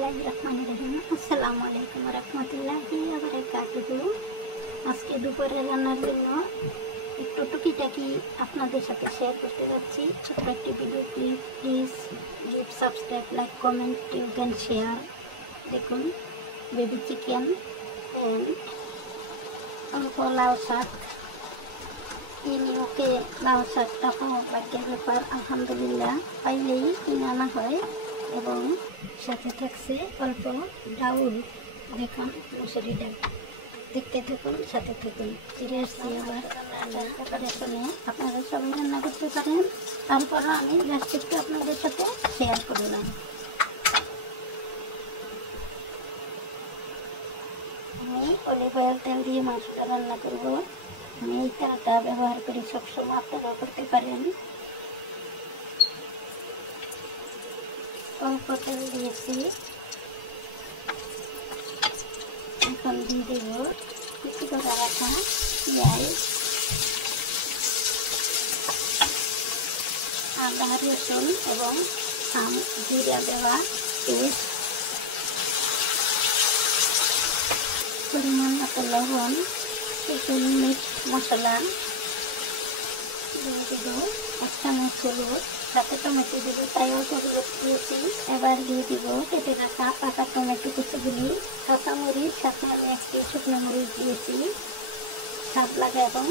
बिस्मिल्लाहिर्रहमानिर्रहीम। अस्सलामु आलैकुम रहमतुल्लाहि व बाराकातुहू। আজকে দুপুরে রান্নার জন্য একটু টুকিটাকি আপনাদের সাথে শেয়ার করতে যাচ্ছি। ছোট্ট একটি video clip. Please give subscribe, like, comment, you can share. দেখুন, বেবি চিকেন অ্যান্ড অল্প লাউ শাক। ওকে লাউ শাকটাও ভাগ্যের ব্যাপার, আলহামদুলিল্লাহ পাইলেই কিনে আনা হয়। এবং সাথে থাকছে অল্প ডাউল। দেখুন মুসুরি ডাল। দেখতে থাকুন, সাথে থাকুন। ফিরে আসছি আবার প্রিপারেশনে। আপনারা সবাই রান্না করতে পারেন, তারপরও আমি জাস্ট একটু আপনাদের সাথে শেয়ার করলাম। আমি অলিভ অয়েল তেল দিয়ে মাংসটা রান্না করব। আমি এই তেলটা ব্যবহার করি সবসময়, আপনারাও করতে পারেন। অল্প তেল দিয়েছি, এখন দিয়ে দেব কুচি করে রাখা পেঁয়াজ, আদা, রসুন এবং জিরা দেওয়া পেস্ট, পরিমাণ মতো লবণ, একটু মিট মশলা দিয়ে দেব, 1 চামচ হলুদ, সাথে টমেটো দেবো, তাই অল্প হলুদ দিয়েছি। এবার দিয়ে দিব কেটে রাখা পাকা টমেটো কুচিগুলি, কাঁচামরিচ, সাথে আমি একটি শুকনো মরিচ দিয়েছি স্বাদ লাগা এবং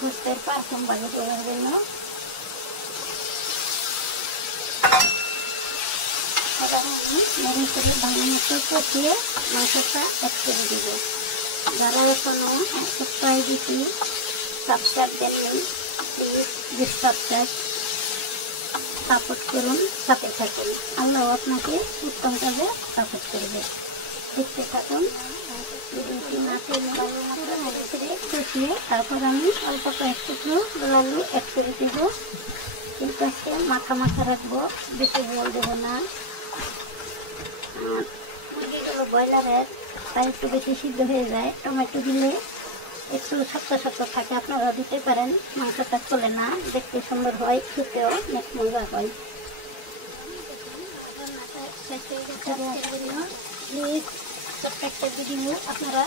গোস্তের পারফিউম বাড়িয়ে দেওয়ার জন্য। এবার আমি নেড়ে করে ভালো মতো কষিয়ে মাংসটা অ্যাড করে দেব। যারা এখনও সাবস্ক্রাইব দিচ্ছি, সাবস্ক্রাইব দেননি, প্লিজ দিস সাবস্ক্রাইব, সাপোর্ট করুন, সাথে থাকুন। আল্লাহ আপনাকে উত্তম কাজে সাপোর্ট করবে। দেখতে থাকুন ভিডিওটি। না টেনে ভালো মতো নেড়ে ছেড়ে কষিয়ে তারপর আমি অল্প কয়েক টুকরো আলু অ্যাড করে দেব। কিন্তু আজকে মাখা মাখা রাখবো, বেশি জল দেবো না। মুরগিগুলো ব্রয়লারের, তাই একটু বেশি সিদ্ধ হয়ে যায়। টমেটো দিলে একটু শক্ত শক্ত থাকে, আপনারা দিতে পারেন। মাংসটা চলে না, দেখতে সুন্দর হয়, খেতেও অনেক মজা হয়। প্লিজ ছোট্ট একটা ভিডিও আপনারা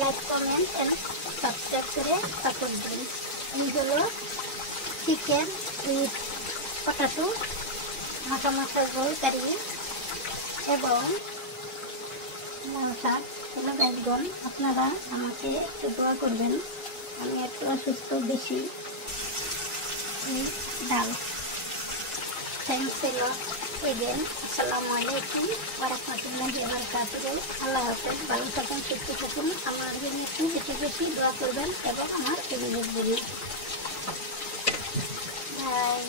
লাইক, কমেন্ট অ্যান্ড সাবস্ক্রাইব করে সাপোর্ট দিন। এই হলো চিকেন উইথ পটাটো মাখা মাখা গোল কারি এবং লাউ শাক হলো বেগুন। আপনারা আমাকে একটু দোয়া করবেন, আমি একটু অসুস্থ বেশি। ডাল। Thanks a lot again. আসসালামু আলাইকুম ওয়া রাহমাতুল্লাহি ওয়া বারাকাতুহু। আল্লাহ হাফেজ, ভালো থাকুন, সুস্থ থাকুন। আমার জন্য একটু বেশি বেশি দোয়া করবেন এবং আমার ফ্যামিলির জন্য। বাই।